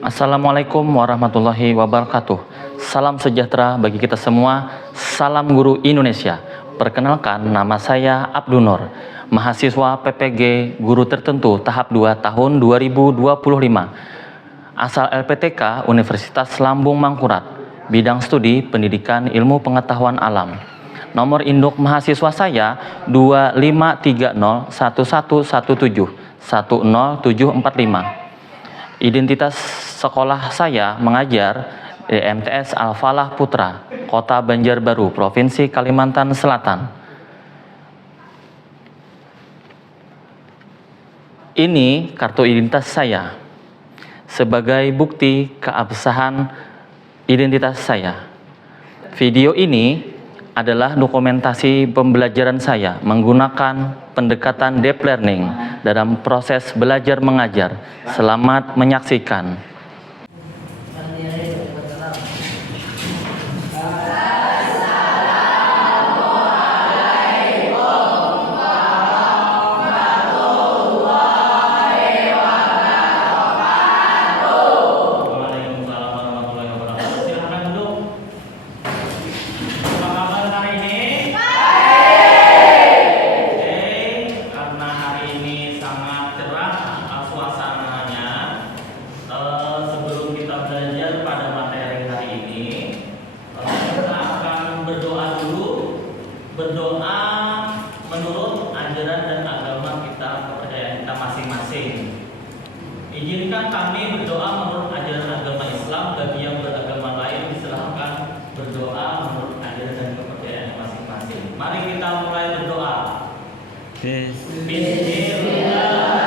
Assalamualaikum warahmatullahi wabarakatuh. Salam sejahtera bagi kita semua. Salam Guru Indonesia. Perkenalkan, nama saya Abdul Nur, mahasiswa PPG Guru Tertentu tahap 2 tahun 2025. Asal LPTK Universitas Lambung Mangkurat. Bidang studi Pendidikan Ilmu Pengetahuan Alam. Nomor induk mahasiswa saya 25301117100745. Identitas sekolah saya mengajar di MTS Al-Falah Putra, Kota Banjarbaru, Provinsi Kalimantan Selatan. Ini kartu identitas saya sebagai bukti keabsahan identitas saya. Video ini adalah dokumentasi pembelajaran saya menggunakan pendekatan deep learning dalam proses belajar mengajar. Selamat menyaksikan. Berdoa menurut ajaran dan agama kita, kepercayaan kita masing-masing. Izinkan kami berdoa menurut ajaran agama Islam. Bagi yang beragama lain disilahkan berdoa menurut ajaran dan kepercayaan masing-masing. Mari kita mulai berdoa. Bismillah.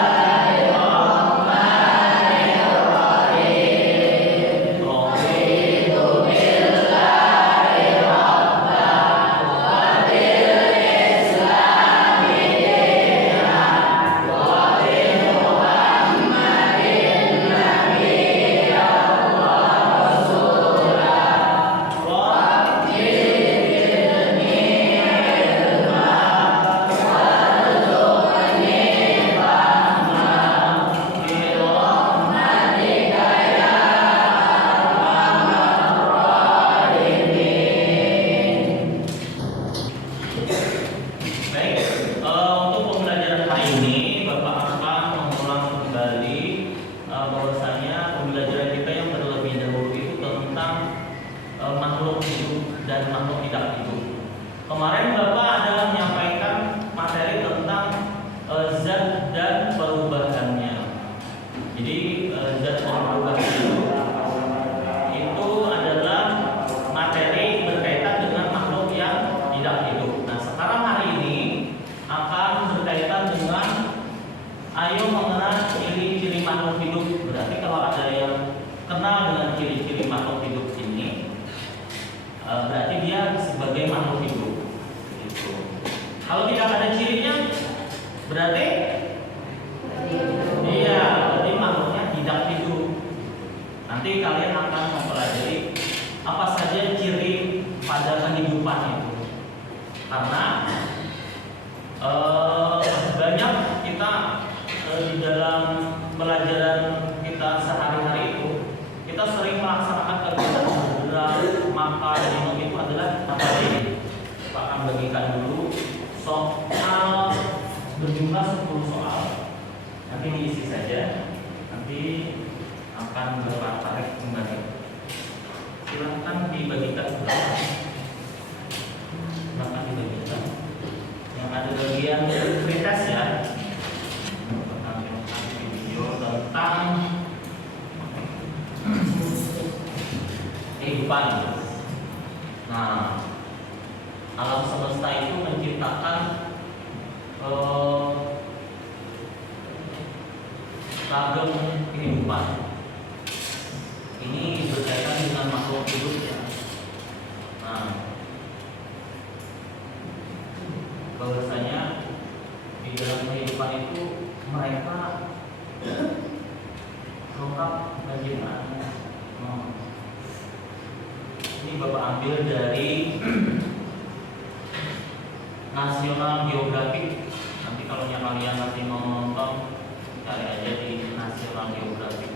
Kemarin Bapak ada menyampaikan materi tentang zat dan perubahannya. Jadi zat dan perubahannya itu adalah materi berkaitan dengan makhluk yang tidak hidup. Nah, sekarang hari ini akan berkaitan dengan ayo mengenal ciri-ciri makhluk hidup. Berarti kalau ada yang kenal dengan ciri-ciri makhluk hidup ini, berarti dia sebagai makhluk hidup. Kalau tidak ada cirinya, berarti iya, berarti makhluknya tidak hidup. Nanti kalian akan mempelajari apa saja ciri pada kehidupan itu. Karena banyak kita di dalam pelajaran kita sehari-hari itu, kita sering melaksanakan kegiatan bergerak, makan, minum itu adalah apa ini? Pak akan bagikan dulu soal berjumlah 10 soal. Nanti diisi saja. Nanti akan Bapak tarik kembali. Silahkan dibagikan berapa? Silahkan dibagikan. Yang ada bagian pretest ya. Menampilkan video tentang kehidupan. Nah, alam semesta itu menciptakan ragam kehidupan. Ini berkaitan dengan makhluk hidup ya. Nah, bahwasanya di dalam kehidupan itu mereka lengkap bagaimana. Ini Bapak ambil dari National Geographic. Nanti kalau kalian nanti mau nonton, cari aja di National Geographic.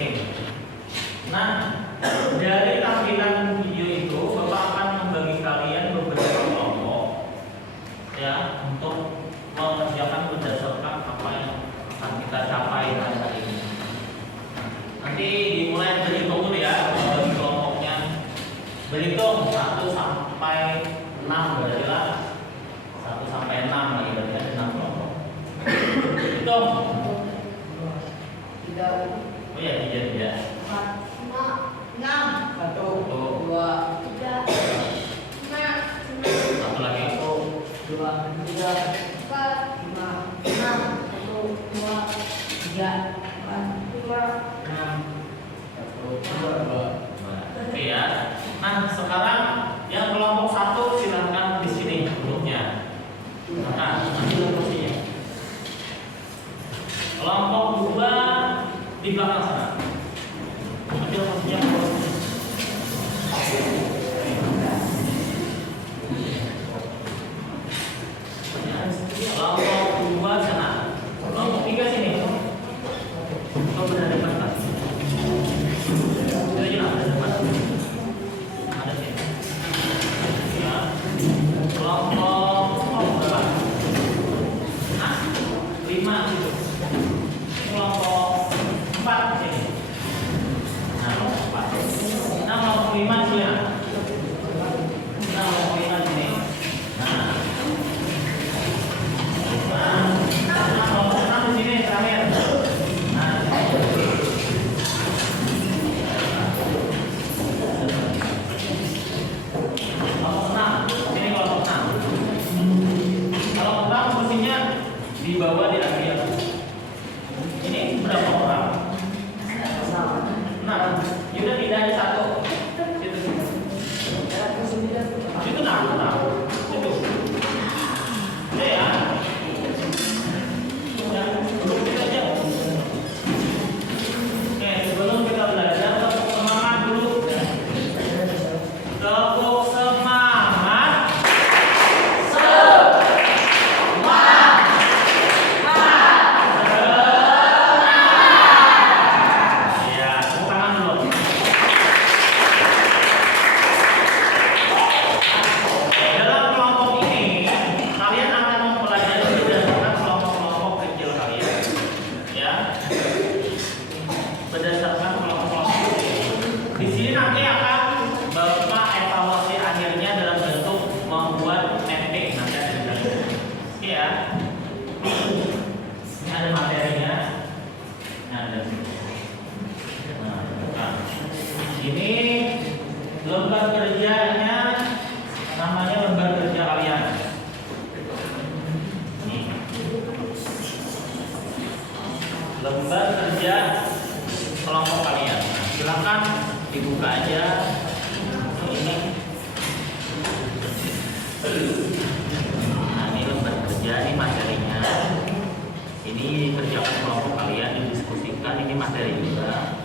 Nah, dari tampilan video itu Bapak akan membagi kalian beberapa kelompok ya untuk mengerjakan berdasarkan apa yang akan kita capai hari ini. Nanti dimulai berhitung dulu ya, bagi kelompoknya. Berhitung 1 sampai 6 berarti lah. 1 sampai 6 lagi berarti ada 6 kelompok. Hitung. 3. Oh ya, 3 ya. 4, 5, 6, 1, 2, 3, 5, Satu lagi. 1, 2, 3, 4, 5, 6, 1, 2, 3, 4, 5, 6, 1, 2, 2. Oke ya. Nah, sekarang yang kelompok 1 silahkan di sini duduknya. Nah, ambil kursinya. Kelompok 2 di belakang sana. Ambil kursinya. Kelompok 2 sana. Kelompok 3 sini. Kau berhadapan kan? Itu aja lah, berhadapan. Ada sini. Ya. Kelompok berapa? Nah, 5 gitu. Kelompok 4 sini. Nah, kelompok 4. Nah, kelompok 5 sini. Nah, kelompok 5 sini. Nah. Nah, kelompok 6 di sini terakhir. Nah, kelompok 6. Sini kelompok 6. Kelompok 6 posisinya di bawah di akhir. Ini berapa orang? Nah, Yuda tidak ada 1. Itu nah. Itu. Oke ya. Ya, duduk kita aja. Oke, sebelum kita belajar, tepuk semangat dulu. Tepuk semangat. Ya, tepuk tangan dulu. Dalam kelompok ini, kalian akan mempelajari berdasarkan kelompok-kelompok kecil kalian. Ya. Berdasarkan kelompok-kelompok kecil. Di sini nanti akan Bapak evaluasi akhirnya dalam bentuk membuat mapping nanti ada di dalam. Oke ya. Ini ada materinya. Nah, ada. Nah, ini lembar kerjanya namanya lembar kerja kalian. Nih. Lembar kerja kelompok kalian. Nah, silakan dibuka aja. Ini. Nah, ini lembar kerja, ini materinya. Ini kerjakan kelompok kalian, didiskusikan, ini materi juga.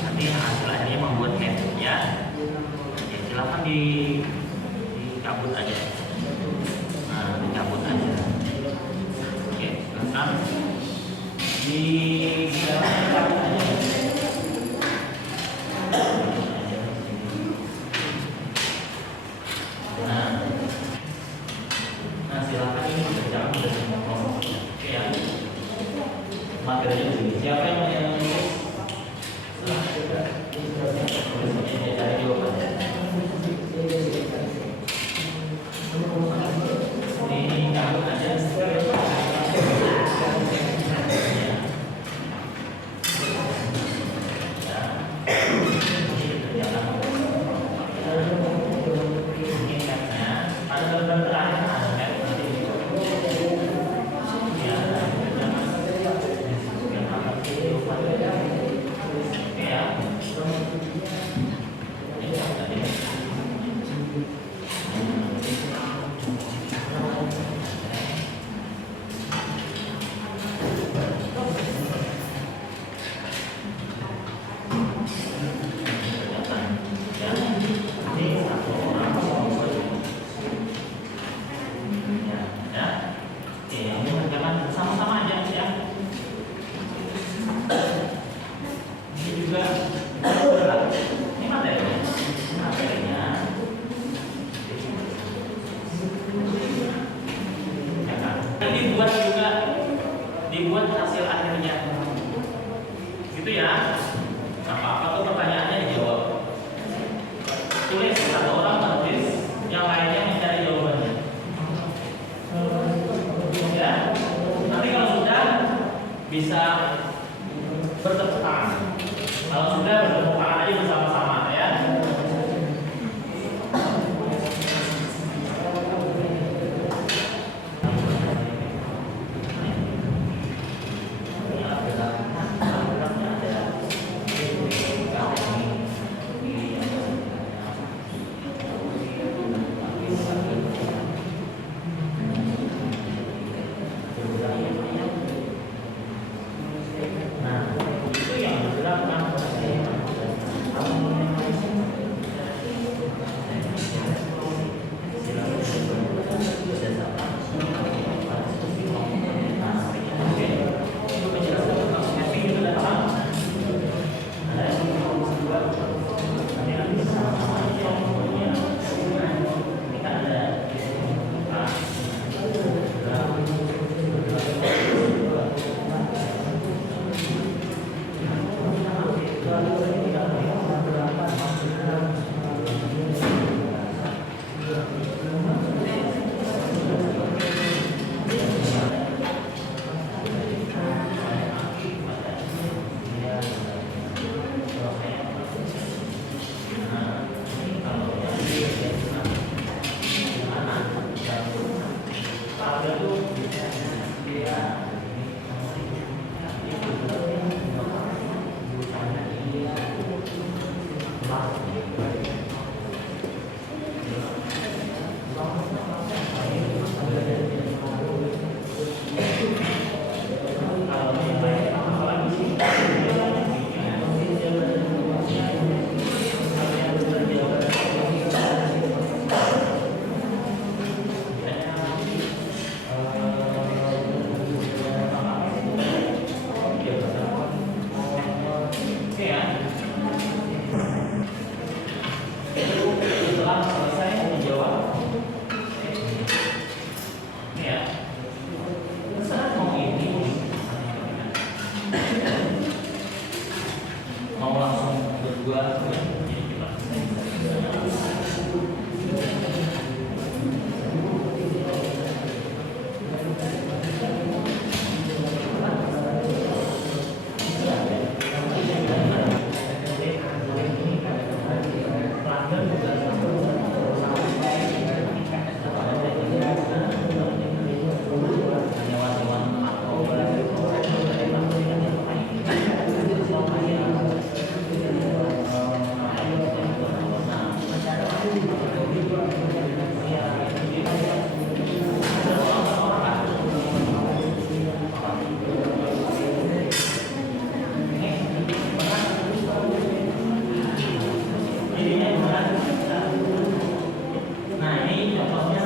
Nanti hasil akhirnya membuat map ya. Ya, silakan dicabut aja. Nah, dicabut aja. Oke, silakan dicabut aja. Nah, silakan ini dikerjakan oleh semua kelompok. Oke ya. Materinya begini. Siapa yang menulis? Tulisnya cari jawabannya. Ini cabut aja. Gitu ya. Nah, apa tuh pertanyaannya dijawab. Tulis, satu orang menulis, yang lainnya mencari jawabannya. Ya. Nanti kalau sudah bisa bertepuk tangan. Kalau sudah bertepuk tangan aja bersama-sama ya. Nah, itu yang bergerak kan. Setelah selesai menjawab, ini ya, saat mau ini mau langsung berdua, nah ini contohnya.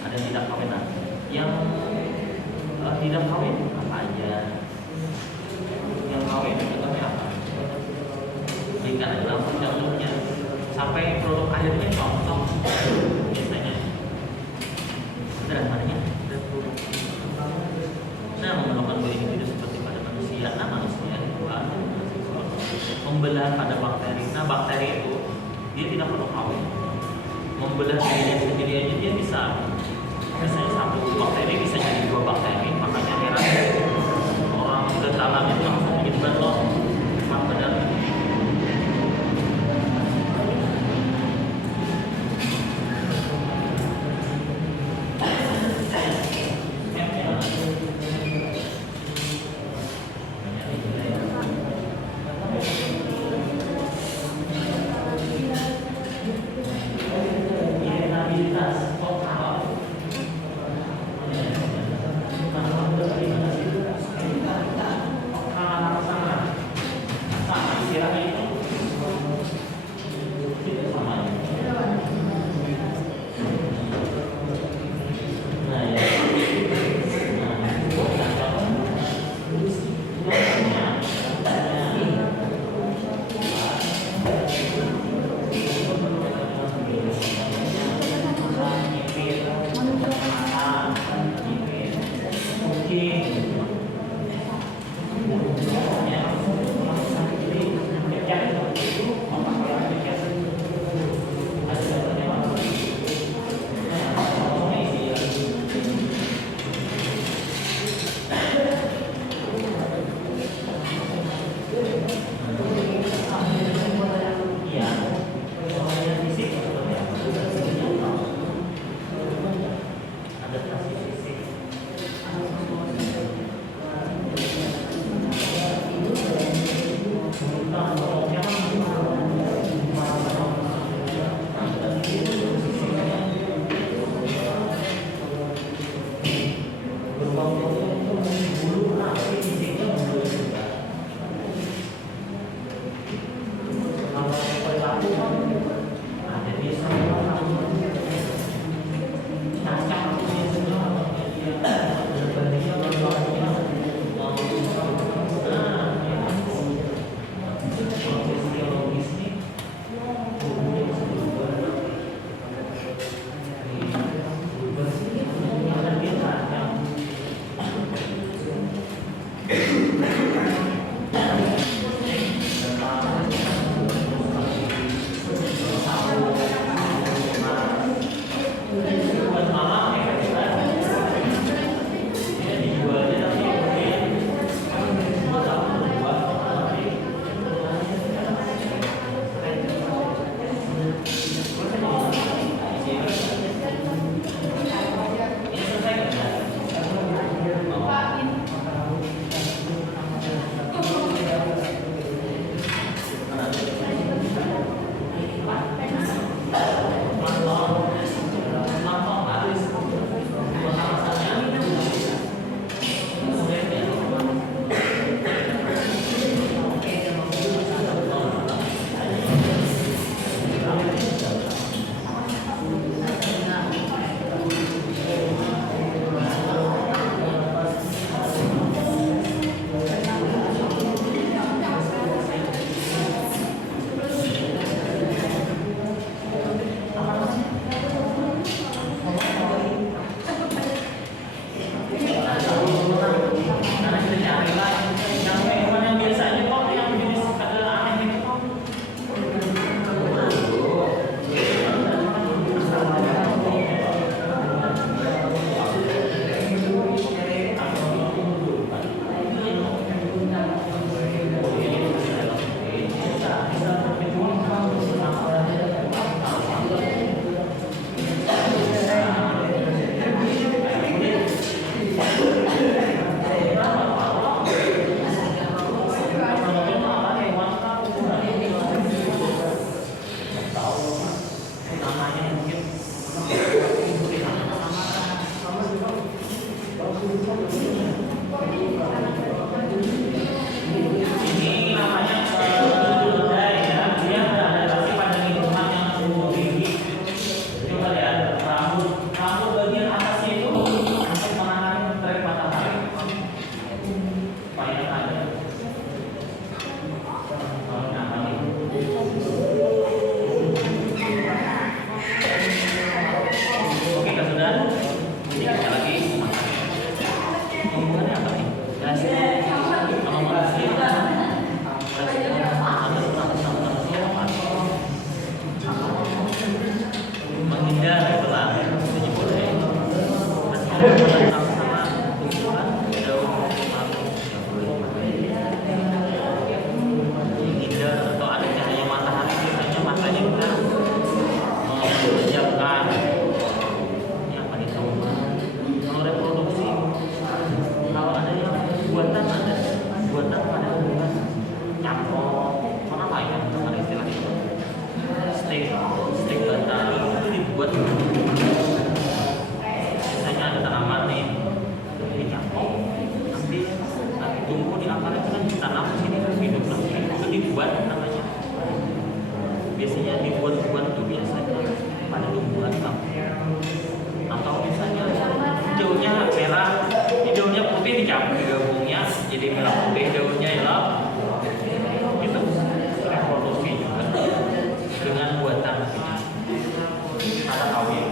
Ada tidak kawinan. Yang tidak kawin apa aja? Yang kawin contohnya apa? Jika ada langsung contohnya sampai produk akhirnya contoh biasanya sederhananya. Nah, memperlakukan dua individu seperti pada manusia. Nah, manusia itu ada membelah pada bakteri. Nah, bakteri itu dia tidak perlu kawin. Membelah dirinya sendiri aja dia bisa. Misalnya satu bakteri bisa jadi dua bakteri. Makanya heran orang udah talam itu langsung bikin betlok. Memang benar. namanya mungkin ini namanya keledai ya, dia beradaptasi pada lingkungan yang suhu tinggi. Coba lihat rambut bagian atasnya itu untuk menangani terik matahari supaya ada. Oke, kan sudah. Kita lagi. Hubungannya apa nih? Sama manusia. Menghindar itulah ini boleh. Sama tumbuhan daun menghindar atau ada cahaya matahari biasanya matanya kita menjauhkan. Ini apa nih sama? Kalau reproduksi, kalau ada yang buatan pada hubungan campur, mana apa ya? Ada istilah itu. Steak batal itu dibuat biasanya ada tanaman nih dicampur nanti tumbuh di akar itu kan ditanam di sini kan hidup lagi itu dibuat namanya biasanya dibuat tuh biasanya pada tumbuhan atau misalnya hijaunya merah hijaunya putih dicampur digabungnya jadi merah putih hijaunya hilang itu reproduksi juga dengan buatan ada kawin.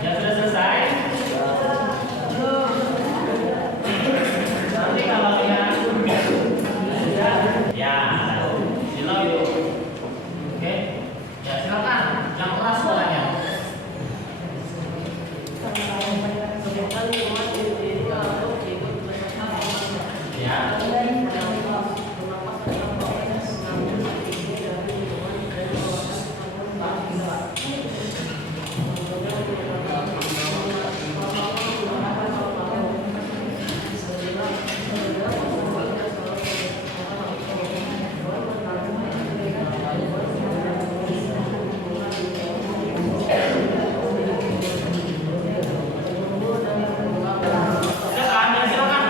Ya sudah selesai. Nanti kalau yang ya silau itu, oke? Ya silakan yang keras suaranya. Ya. Silakan, silakan.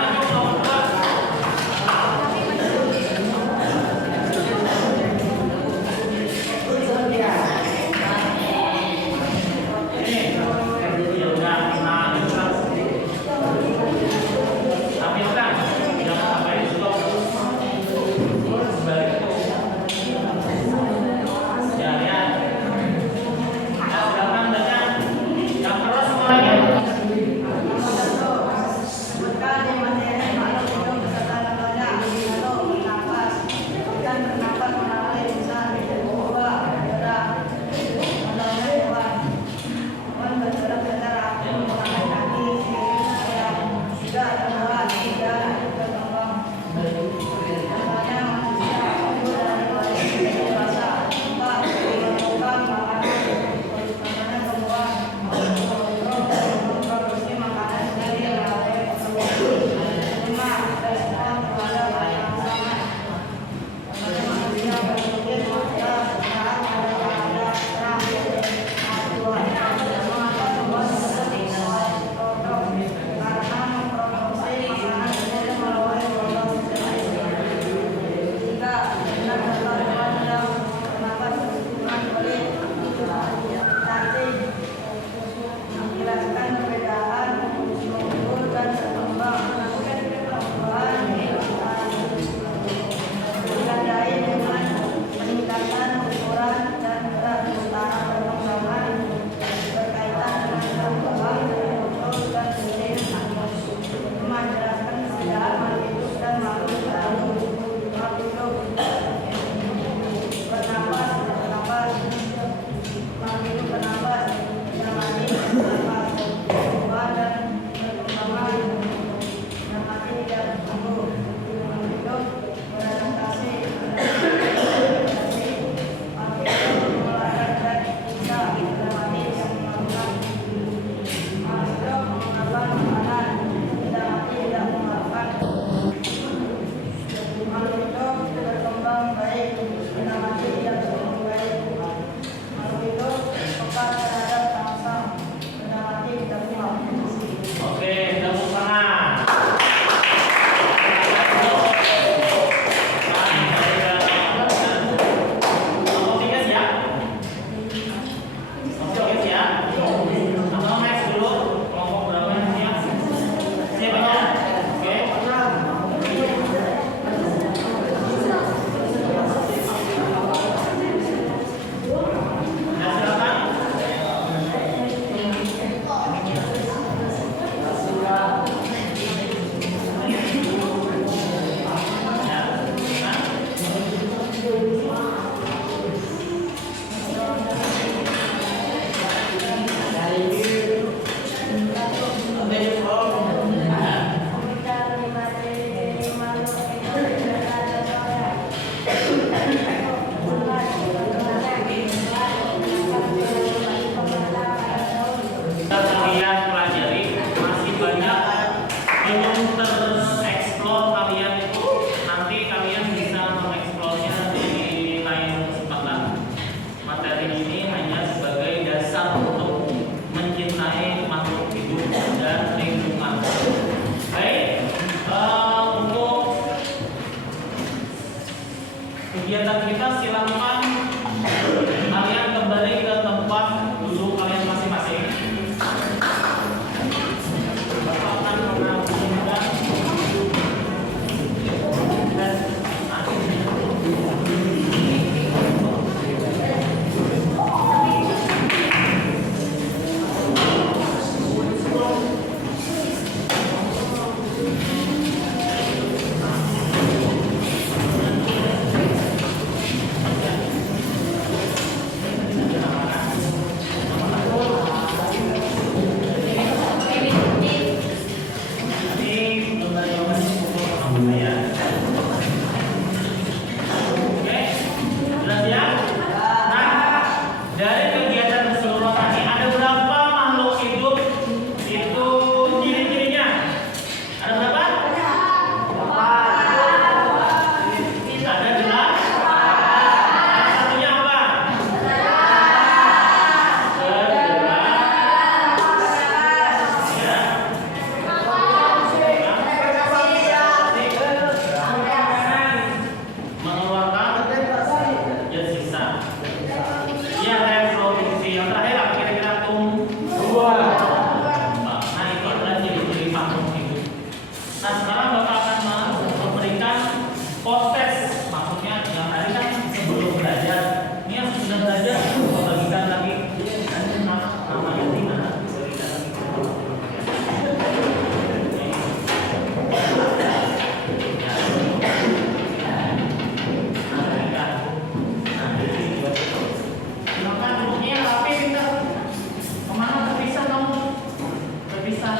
bisa.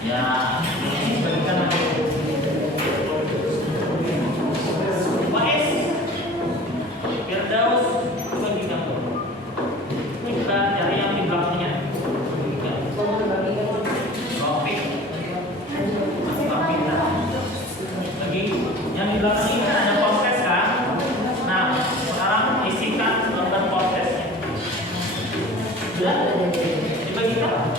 Ya, ini bagikan lagi. Wais, Firdaus, bagikan. Kita cari yang di belakangnya. Bagikan. Topik, topik. Lagi, yang di belakang ini kan ada proses kan? Nah, sekarang isikan lembar prosesnya. Sudah? Dibagikan.